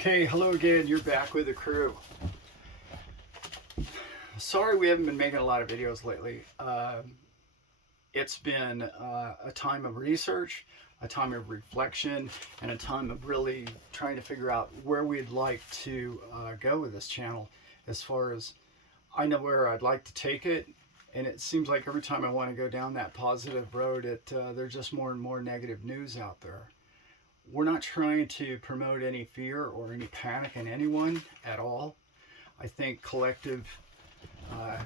Okay, hello again. You're back with the crew. Sorry we haven't been making a lot of videos lately. It's been a time of research, a time of reflection, and a time of really trying to figure out where we'd like to go with this channel. As far as I know where I'd like to take it, and it seems like every time I want to go down that positive road, there's just more and more negative news out there. We're not trying to promote any fear or any panic in anyone at all. I think collective uh,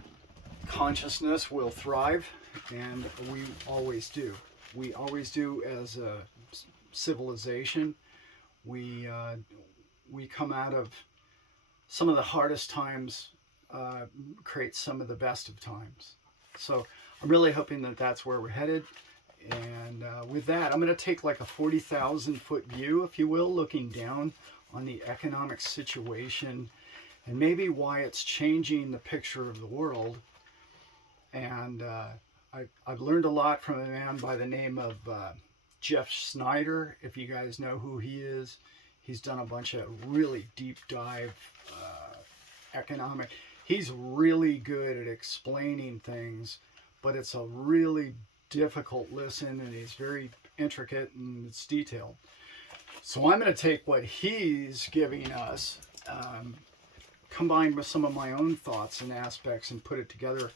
consciousness will thrive, and we always do. We always do as a civilization. We come out of some of the hardest times, create some of the best of times. So I'm really hoping that that's where we're headed. And with that, I'm going to take like a 40,000 foot view, if you will, looking down on the economic situation and maybe why it's changing the picture of the world. And I've learned a lot from a man by the name of Jeff Snyder. If you guys know who he is, he's done a bunch of really deep dive economic. He's really good at explaining things, but it's a really difficult listen, and he's very intricate and it's detailed. So I'm going to take what he's giving us, combined with some of my own thoughts and aspects, and put it together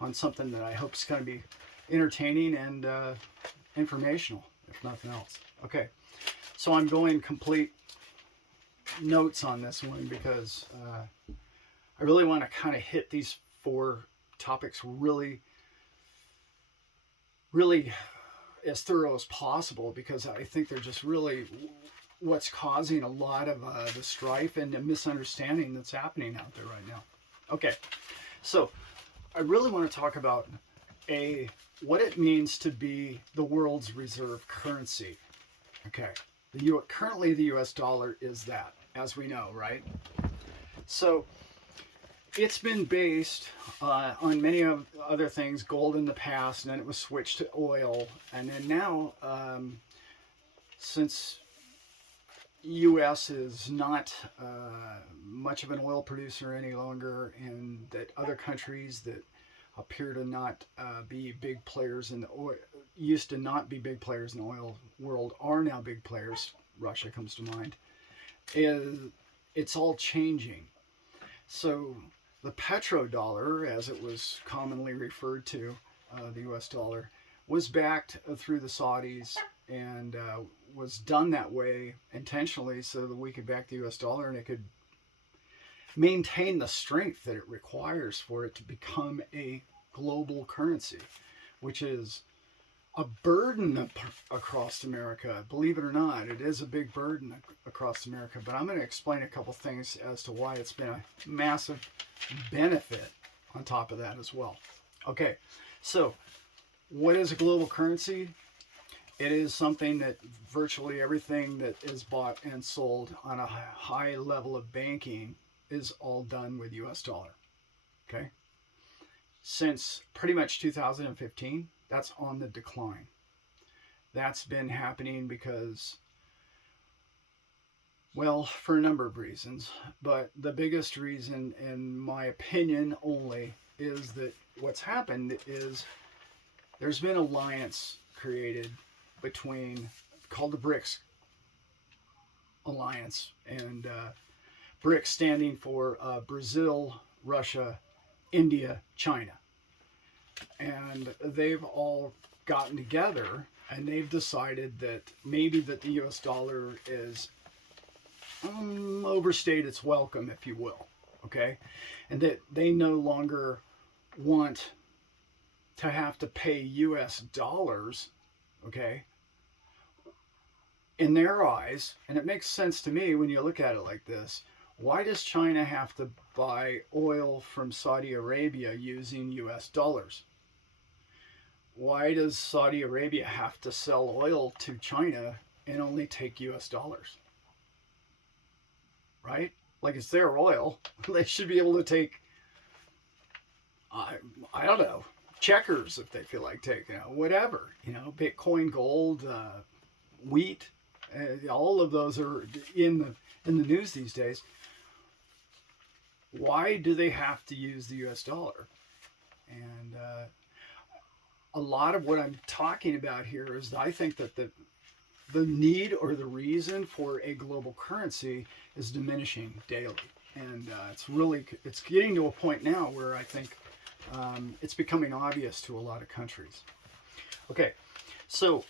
on something that I hope is going to be entertaining and informational, if nothing else. Okay, so I'm going complete notes on this one because I really want to kind of hit these four topics really as thorough as possible, because I think they're just really what's causing a lot of the strife and the misunderstanding that's happening out there right now. Okay, so I really want to talk about what it means to be the world's reserve currency. Okay, currently the US dollar is that, as we know, right? So it's been based on many of other things, gold in the past, and then it was switched to oil. And then now, since U.S. is not much of an oil producer any longer, and that other countries that appear to not be big players in the oil, used to not be big players in the oil world, are now big players. Russia comes to mind. It's all changing. So the petrodollar, as it was commonly referred to, the US dollar, was backed through the Saudis and was done that way intentionally so that we could back the US dollar and it could maintain the strength that it requires for it to become a global currency, which is a burden across America. Believe it or not, it is a big burden across America. But I'm going to explain a couple things as to why it's been a massive benefit on top of that as well. Okay, so what is a global currency? It is something that virtually everything that is bought and sold on a high level of banking is all done with US dollar. Okay, since pretty much 2015, that's on the decline. That's been happening because, well, for a number of reasons, but the biggest reason, in my opinion only, is that what's happened is there's been an alliance created between, called the BRICS alliance, and BRICS standing for Brazil, Russia, India, China. And they've all gotten together and they've decided that maybe that the US dollar is overstayed its welcome, if you will. Okay, and that they no longer want to have to pay US dollars, okay, in their eyes. And it makes sense to me when you look at it like this. Why does China have to buy oil from Saudi Arabia using US dollars? Why does Saudi Arabia have to sell oil to China and only take US dollars? Right? Like, it's their oil. They should be able to take, I don't know, checkers if they feel like taking it, whatever. You know, Bitcoin, gold, wheat, All of those are in the news these days. Why do they have to use the U.S. dollar? And a lot of what I'm talking about here is I think that the need or the reason for a global currency is diminishing daily, and it's getting to a point now where I think it's becoming obvious to a lot of countries. Okay, so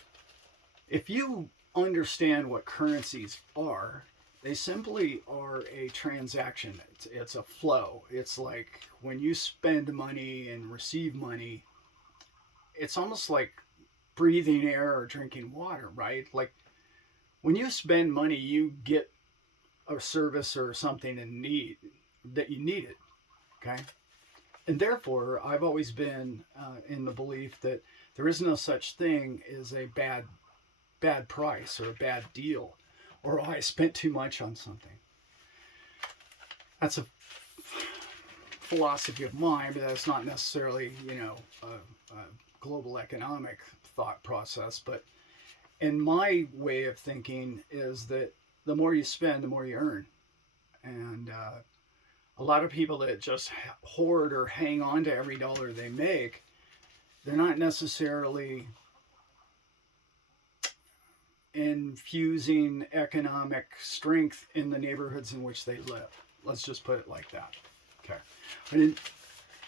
if you understand what currencies are, they simply are a transaction. It's a flow. It's like when you spend money and receive money, it's almost like breathing air or drinking water, right? Like when you spend money, you get a service or something that you need it, okay? And therefore, I've always been in the belief that there is no such thing as a bad price or a bad deal, or I spent too much on something. That's a philosophy of mine, but that's not necessarily, a global economic thought process. But in my way of thinking is that the more you spend, the more you earn. And a lot of people that just hoard or hang on to every dollar they make, they're not necessarily infusing economic strength in the neighborhoods in which they live. Let's just put it like that. Okay. I didn't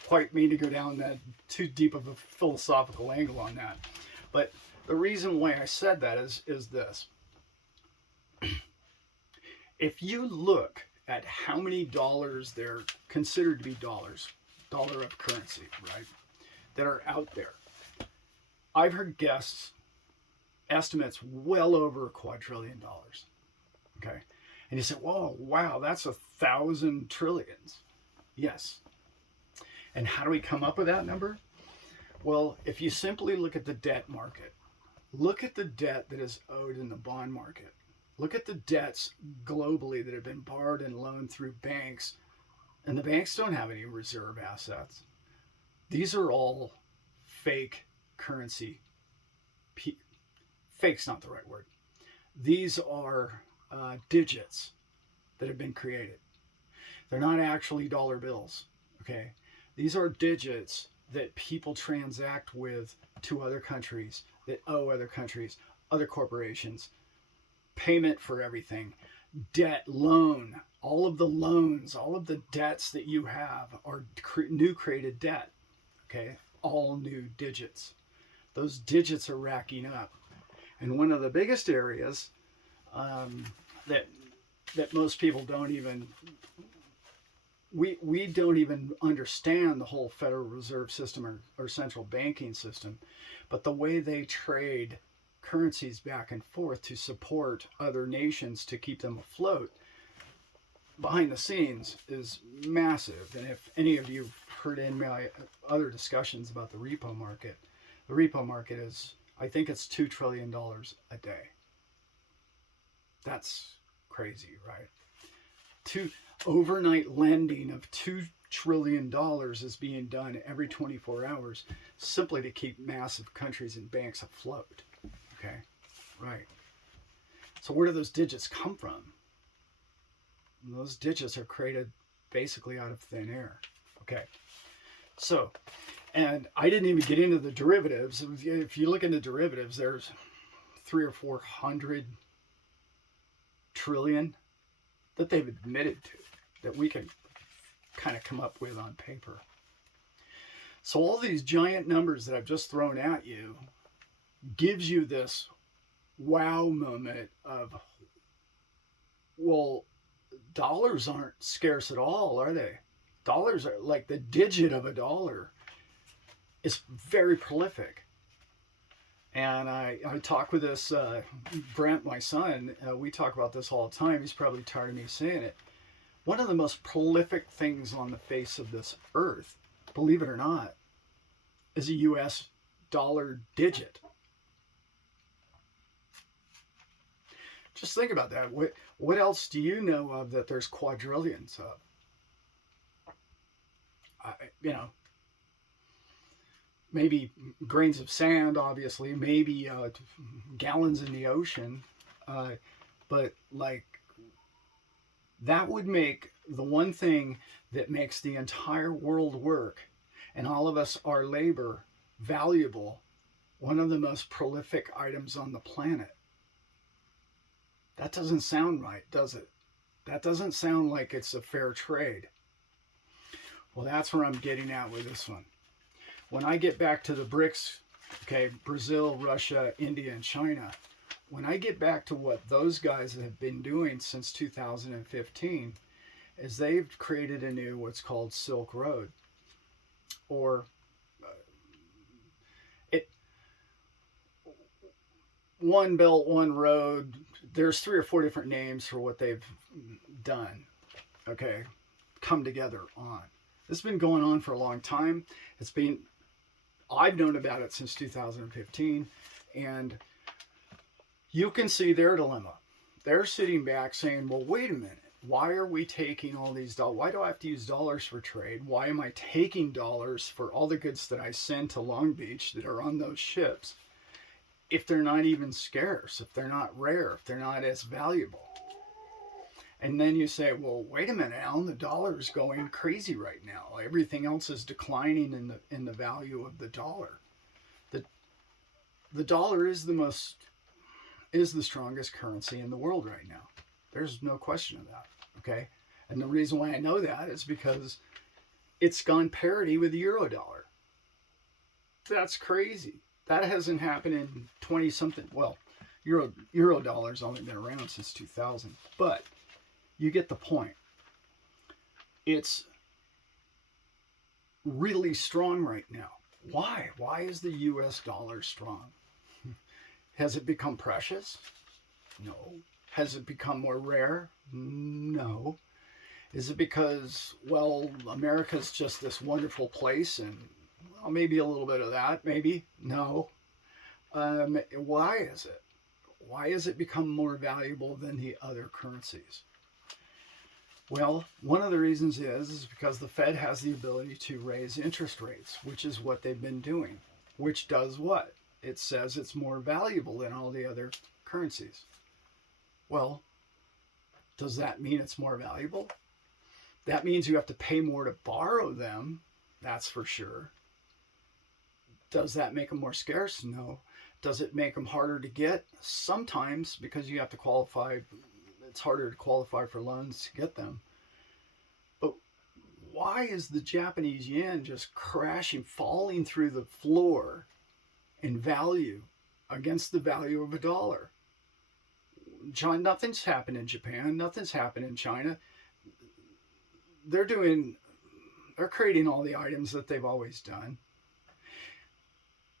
quite mean to go down that too deep of a philosophical angle on that. But the reason why I said that is this. If you look at how many dollars they're considered to be dollars, dollar of currency, right, that are out there, I've heard estimates well over $2 quadrillion. Okay. And you say, whoa, wow, that's 1,000 trillions. Yes. And how do we come up with that number? Well, if you simply look at the debt market, look at the debt that is owed in the bond market, look at the debts globally that have been borrowed and loaned through banks, and the banks don't have any reserve assets. These are all fake currency. Fake's not the right word. These are digits that have been created. They're not actually dollar bills, okay? These are digits that people transact with to other countries, that owe other countries, other corporations, payment for everything, debt, loan, all of the loans, all of the debts that you have are new created debt, okay? All new digits. Those digits are racking up. And one of the biggest areas that most people don't even, we don't even understand the whole Federal Reserve System or central banking system, but the way they trade currencies back and forth to support other nations to keep them afloat behind the scenes is massive. And if any of you have heard in my other discussions about the repo market is, I think it's $2 trillion a day. That's crazy, right? Overnight lending of $2 trillion is being done every 24 hours simply to keep massive countries and banks afloat. Okay, right. So where do those digits come from? Those digits are created basically out of thin air. Okay, so, and I didn't even get into the derivatives. If you look into derivatives, there's 300 or 400 trillion that they've admitted to, that we can kind of come up with on paper. So all these giant numbers that I've just thrown at you gives you this wow moment of, well, dollars aren't scarce at all, are they? Dollars are like the digit of a dollar is very prolific. And I talk with this, Brent, my son, we talk about this all the time. He's probably tired of me saying it. One of the most prolific things on the face of this earth, believe it or not, is a US dollar digit. Just think about that. What else do you know of that there's quadrillions of? Maybe grains of sand, obviously, maybe gallons in the ocean. But like, that would make the one thing that makes the entire world work and all of us, our labor, valuable, one of the most prolific items on the planet. That doesn't sound right, does it? That doesn't sound like it's a fair trade. Well, that's where I'm getting at with this one. When I get back to the BRICS, okay, Brazil, Russia, India, and China, when I get back to what those guys have been doing since 2015, is they've created a new what's called Silk Road, or it one belt, one road. There's 3 or 4 different names for what they've done. Okay, come together on. This has been going on for a long time. I've known about it since 2015, and you can see their dilemma. They're sitting back saying, well, wait a minute. Why are we taking all these dollars? Why do I have to use dollars for trade? Why am I taking dollars for all the goods that I send to Long Beach that are on those ships if they're not even scarce, if they're not rare, if they're not as valuable? And then you say, well, wait a minute, Alan, the dollar is going crazy right now. Everything else is declining in the value of the dollar. The dollar is the strongest currency in the world right now. There's no question of that. Okay? And the reason why I know that is because it's gone parity with the euro dollar. That's crazy. That hasn't happened in 20 something. Well, euro dollar's only been around since 2000, but you get the point. It's really strong right now. Why? Why is the US dollar strong? Has it become precious? No. Has it become more rare? No. Is it because, well, America's just this wonderful place and, well, maybe a little bit of that, maybe? No. Why is it? Why has it become more valuable than the other currencies? Well, one of the reasons is because the Fed has the ability to raise interest rates, which is what they've been doing. Which does what? It says it's more valuable than all the other currencies. Well, does that mean it's more valuable? That means you have to pay more to borrow them, that's for sure. Does that make them more scarce? No. Does it make them harder to get? Sometimes, because you have to qualify. It's harder to qualify for loans to get them. But why is the Japanese yen just crashing, falling through the floor in value against the value of a dollar? Nothing's happened in Japan. Nothing's happened in China. They're creating all the items that they've always done.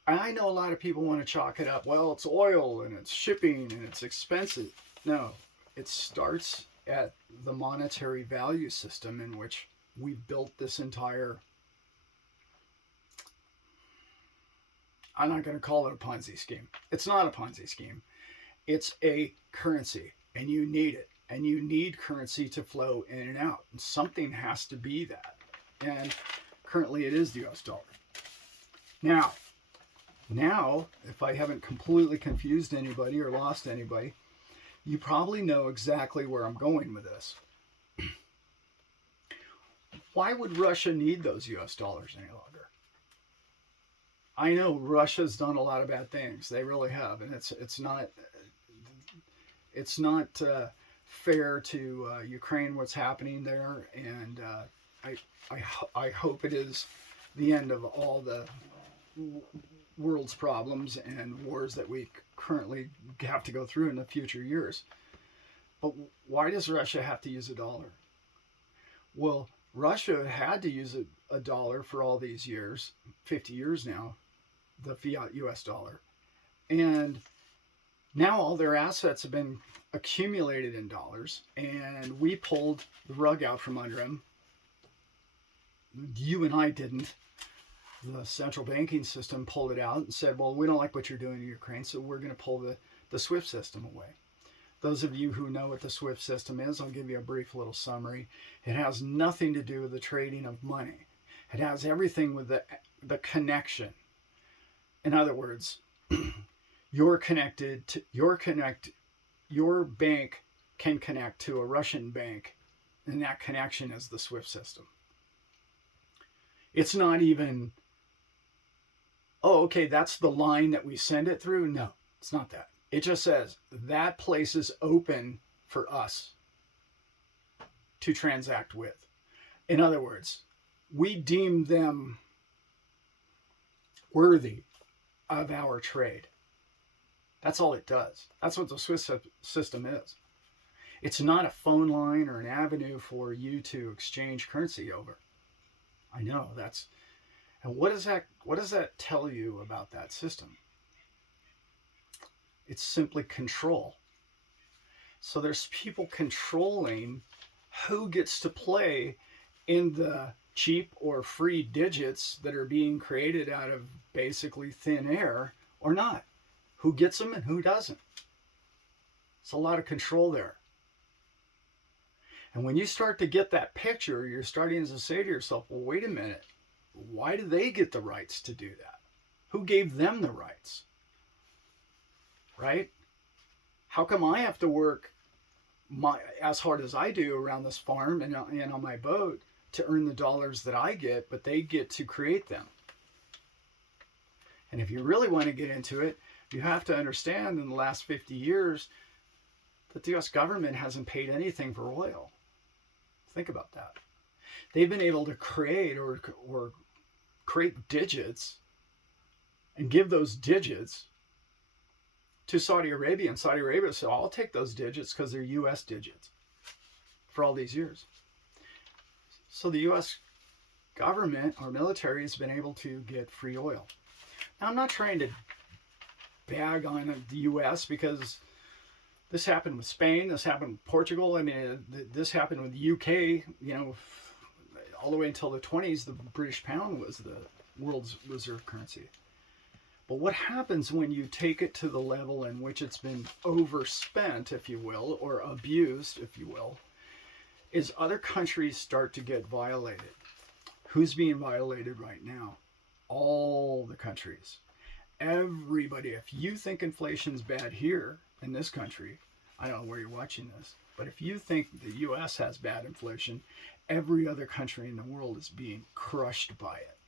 And I know a lot of people want to chalk it up. Well, it's oil and it's shipping and it's expensive. No. It starts at the monetary value system in which we've built this entire, I'm not going to call it a Ponzi scheme. It's not a Ponzi scheme. It's a currency, and you need it. And you need currency to flow in and out. And something has to be that. And currently it is the US dollar. Now, if I haven't completely confused anybody or lost anybody, you probably know exactly where I'm going with this. Why would Russia need those US dollars any longer? I know Russia's done a lot of bad things. They really have, and it's not fair to Ukraine what's happening there, and I hope it is the end of all the world's problems and wars that we currently have to go through in the future years. But why does Russia have to use a dollar? Well, Russia had to use a dollar for all these years, 50 years now, the fiat US dollar. And now all their assets have been accumulated in dollars, and we pulled the rug out from under them. You and I didn't. The central banking system pulled it out and said, well, we don't like what you're doing in Ukraine, so we're going to pull the SWIFT system away. Those of you who know what the SWIFT system is, I'll give you a brief little summary. It has nothing to do with the trading of money. It has everything with the connection. In other words, you're connected your bank can connect to a Russian bank, and that connection is the SWIFT system. It's not even, oh, okay, that's the line that we send it through. No, it's not that. It just says that place is open for us to transact with. In other words, we deem them worthy of our trade. That's all it does. That's what the Swiss system is. It's not a phone line or an avenue for you to exchange currency over. I know that's, and what does that tell you about that system? It's simply control. So there's people controlling who gets to play in the cheap or free digits that are being created out of basically thin air or not. Who gets them and who doesn't. It's a lot of control there. And when you start to get that picture, you're starting to say to yourself, well, wait a minute. Why do they get the rights to do that? Who gave them the rights? Right? How come I have to work as hard as I do around this farm and on my boat to earn the dollars that I get, but they get to create them? And if you really want to get into it, you have to understand in the last 50 years that the U.S. government hasn't paid anything for oil. Think about that. They've been able to create or create digits and give those digits to Saudi Arabia. And Saudi Arabia said, I'll take those digits because they're U.S. digits for all these years. So the U.S. government, our military, has been able to get free oil. Now, I'm not trying to bag on the U.S. because this happened with Spain, this happened with Portugal. I mean, this happened with the UK, all the way until the 20s, the British pound was the world's reserve currency. But what happens when you take it to the level in which it's been overspent, if you will, or abused, if you will, is other countries start to get violated. Who's being violated right now? All the countries. Everybody. If you think inflation's bad here in this country, I don't know where you're watching this, but if you think the U.S. has bad inflation, every other country in the world is being crushed by it.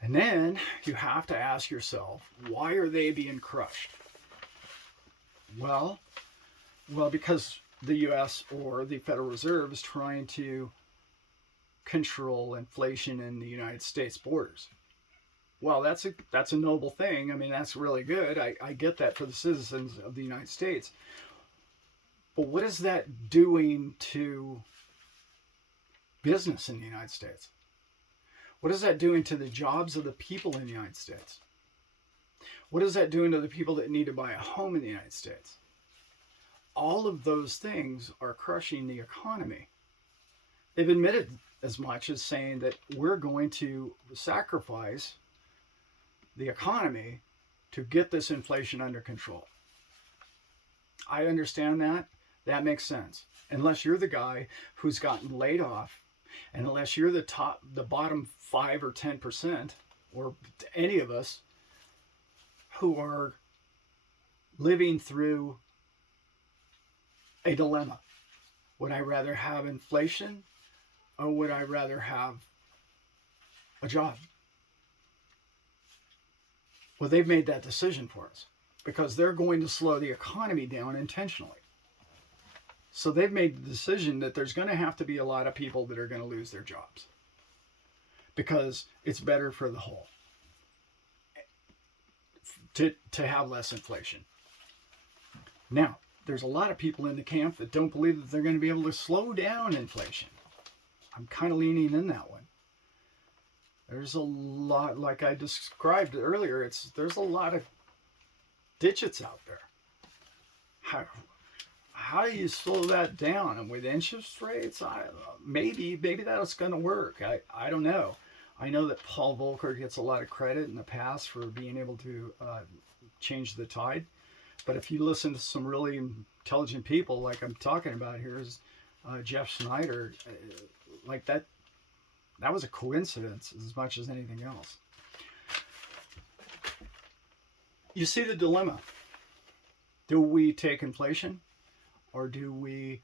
And then you have to ask yourself, why are they being crushed? Well, because the U.S. or the Federal Reserve is trying to control inflation in the United States borders. Well, that's a noble thing. I mean, that's really good. I get that for the citizens of the United States. But what is that doing to business in the United States? What is that doing to the jobs of the people in the United States? What is that doing to the people that need to buy a home in the United States? All of those things are crushing the economy. They've admitted as much as saying that we're going to sacrifice the economy to get this inflation under control. I understand that. That makes sense. Unless you're the guy who's gotten laid off, and unless you're the bottom 5 or 10%, or any of us who are living through a dilemma. Would I rather have inflation, or would I rather have a job? Well, they've made that decision for us because they're going to slow the economy down intentionally. So they've made the decision that there's going to have to be a lot of people that are going to lose their jobs because it's better for the whole to have less inflation. Now, there's a lot of people in the camp that don't believe that they're going to be able to slow down inflation. I'm kind of leaning in that one. There's a lot, like I described earlier, there's a lot of digits out there. How do you slow that down? And with interest rates, maybe that's going to work. I don't know. I know that Paul Volcker gets a lot of credit in the past for being able to change the tide. But if you listen to some really intelligent people, like I'm talking about here, is Jeff Snyder, like that was a coincidence as much as anything else. You see the dilemma. Do we take inflation, or do we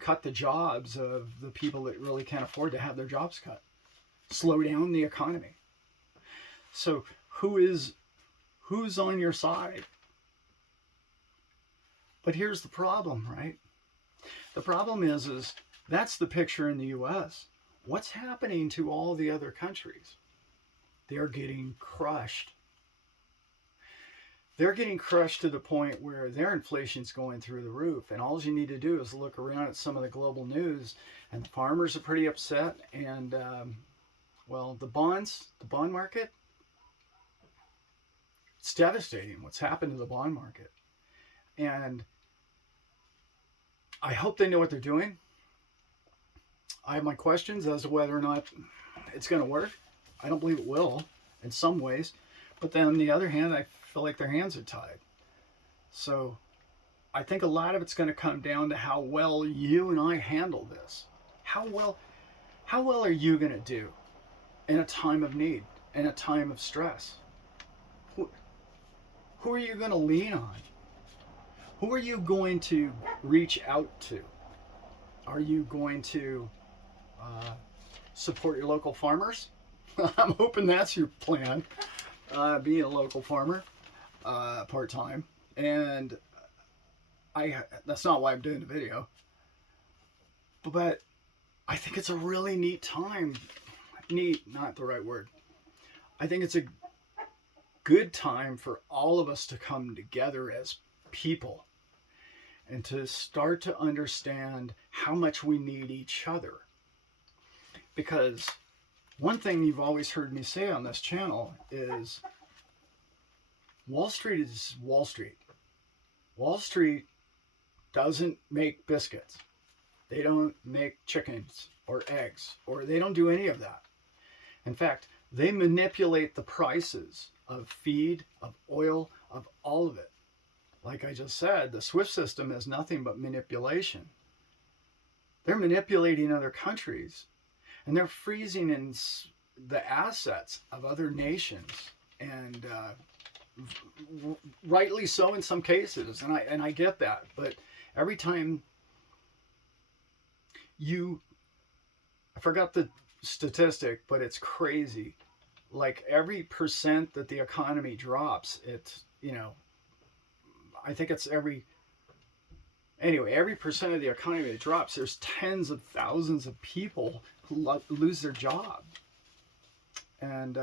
cut the jobs of the people that really can't afford to have their jobs cut? Slow down the economy. So who's on your side? But here's the problem, right? The problem is that's the picture in the US. What's happening to all the other countries? They're getting crushed. They're getting crushed to the point where their inflation's going through the roof. And all you need to do is look around at some of the global news, and farmers are pretty upset. And, well, the bond market, it's devastating what's happened to the bond market. And I hope they know what they're doing. I have my questions as to whether or not it's going to work. I don't believe it will in some ways. But then on the other hand, I feel like their hands are tied. So I think a lot of it's going to come down to how well you and I handle this. How well are you going to do in a time of need, in a time of stress? Who are you going to lean on? Who are you going to reach out to? Are you going to support your local farmers? I'm hoping that's your plan, being a local farmer part-time. And that's not why I'm doing the video. But I think it's a really neat time. Neat, not the right word. I think it's a good time for all of us to come together as people and to start to understand how much we need each other. Because one thing you've always heard me say on this channel is Wall Street is Wall Street. Wall Street doesn't make biscuits. They don't make chickens or eggs, or they don't do any of that. In fact, they manipulate the prices of feed, of oil, of all of it. Like I just said, the SWIFT system is nothing but manipulation. They're manipulating other countries, and they're freezing in the assets of other nations, and rightly so in some cases, and I get that. But every time I forgot the statistic, but it's crazy. Like every percent that the economy drops, it's, I think it's every percent of the economy that drops, there's tens of thousands of people who lose their job. And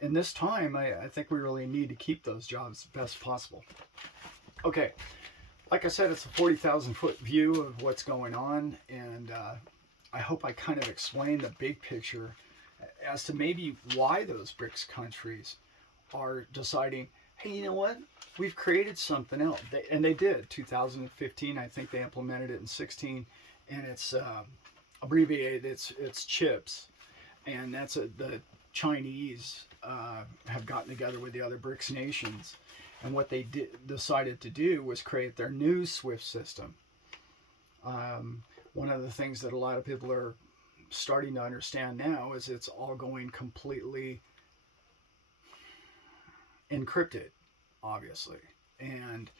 in this time, I think we really need to keep those jobs as best possible. Okay, like I said, it's a 40,000 foot view of what's going on, and I hope I kind of explained the big picture as to maybe why those BRICS countries are deciding, hey, you know what? We've created something else. And they did. 2015, I think they implemented it in 16, and it's abbreviated. It's CHIPS, and that's the Chinese have gotten together with the other BRICS nations, and what they decided to do was create their new SWIFT system. One of the things that a lot of people are starting to understand now is it's all going completely encrypted, obviously. And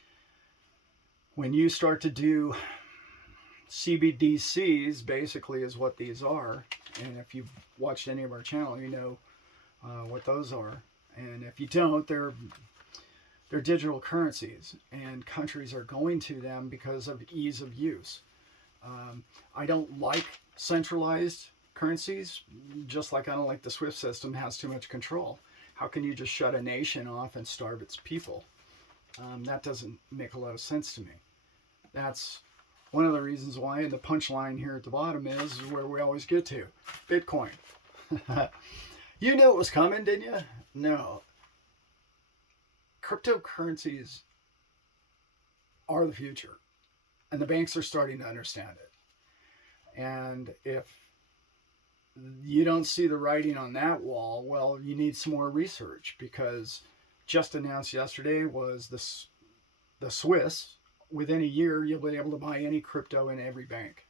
when you start to do CBDCs, basically is what these are. And if you've watched any of our channel, you know what those are. And if you don't, they're digital currencies, and countries are going to them because of ease of use. I don't like centralized currencies, just like I don't like the SWIFT system has too much control. How can you just shut a nation off and starve its people? That doesn't make a lot of sense to me. That's one of the reasons why, and the punchline here at the bottom is where we always get to, Bitcoin. You knew it was coming, didn't you? No. Cryptocurrencies are the future, and the banks are starting to understand it. And if you don't see the writing on that wall, well, you need some more research, because just announced yesterday was the Swiss. Within a year, you'll be able to buy any crypto in every bank.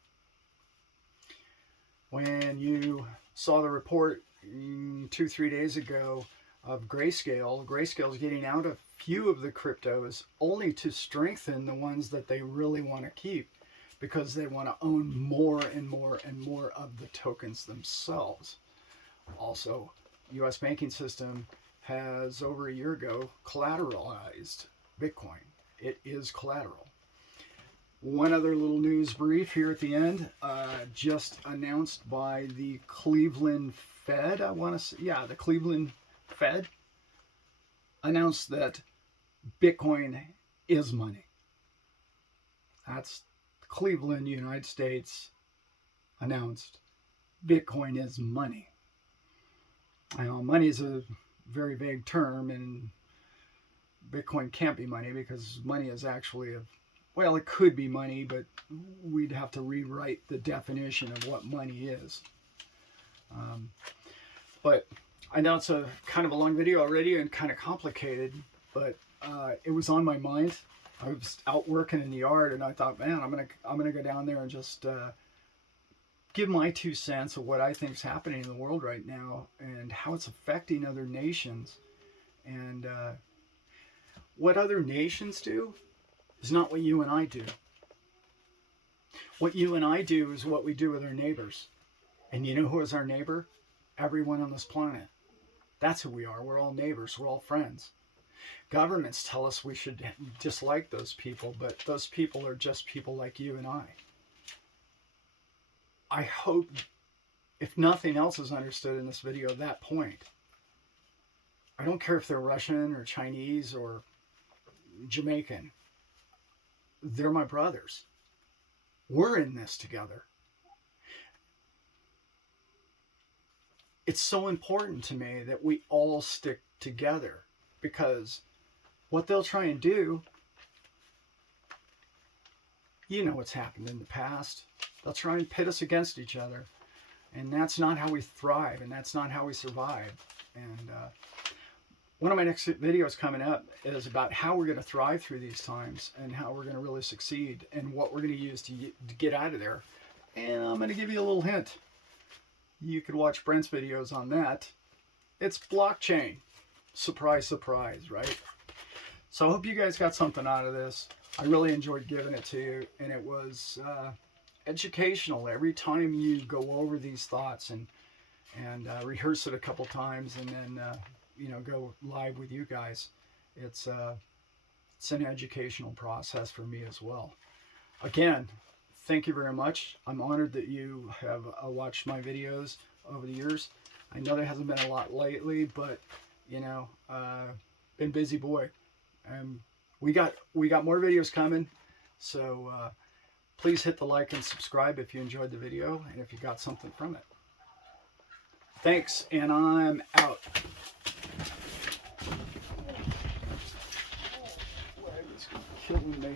When you saw the report 2-3 days ago of Grayscale. Grayscale is getting out a few of the cryptos only to strengthen the ones that they really want to keep, because they want to own more and more and more of the tokens themselves. Also, U.S. banking system has over a year ago collateralized Bitcoin. It is collateral. One other little news brief here at the end, just announced by the Cleveland Fed, I want to say, yeah, the Cleveland Fed announced that Bitcoin is money. That's Cleveland, United States, announced Bitcoin is money. I know money is a very vague term, and Bitcoin can't be money because money is actually well, it could be money, but we'd have to rewrite the definition of what money is. But I know it's a kind of a long video already and kind of complicated, but it was on my mind. I was out working in the yard, and I thought, man, I'm gonna go down there and just give my 2 cents of what I think is happening in the world right now and how it's affecting other nations. And what other nations do is not what you and I do. What you and I do is what we do with our neighbors. And you know who is our neighbor? Everyone on this planet. That's who we are. We're all neighbors. We're all friends. Governments tell us we should dislike those people, but those people are just people like you and I. I hope, if nothing else is understood in this video, that point. I don't care if they're Russian or Chinese or Jamaican. They're my brothers. We're in this together. It's so important to me that we all stick together, because what they'll try and do, you know what's happened in the past. They'll try and pit us against each other, and that's not how we thrive, and that's not how we survive. And one of my next videos coming up is about how we're going to thrive through these times and how we're going to really succeed and what we're going to use to get out of there. And I'm going to give you a little hint. You could watch Brent's videos on that. It's blockchain. Surprise, surprise, right? So I hope you guys got something out of this. I really enjoyed giving it to you, and it was educational. Every time you go over these thoughts and rehearse it a couple times, and then go live with you guys, it's an educational process for me as well. Again, thank you very much. I'm honored that you have watched my videos over the years. I know there hasn't been a lot lately, but been busy boy. We got more videos coming, so please hit the like and subscribe if you enjoyed the video and if you got something from it. Thanks, and I'm out. Killing me.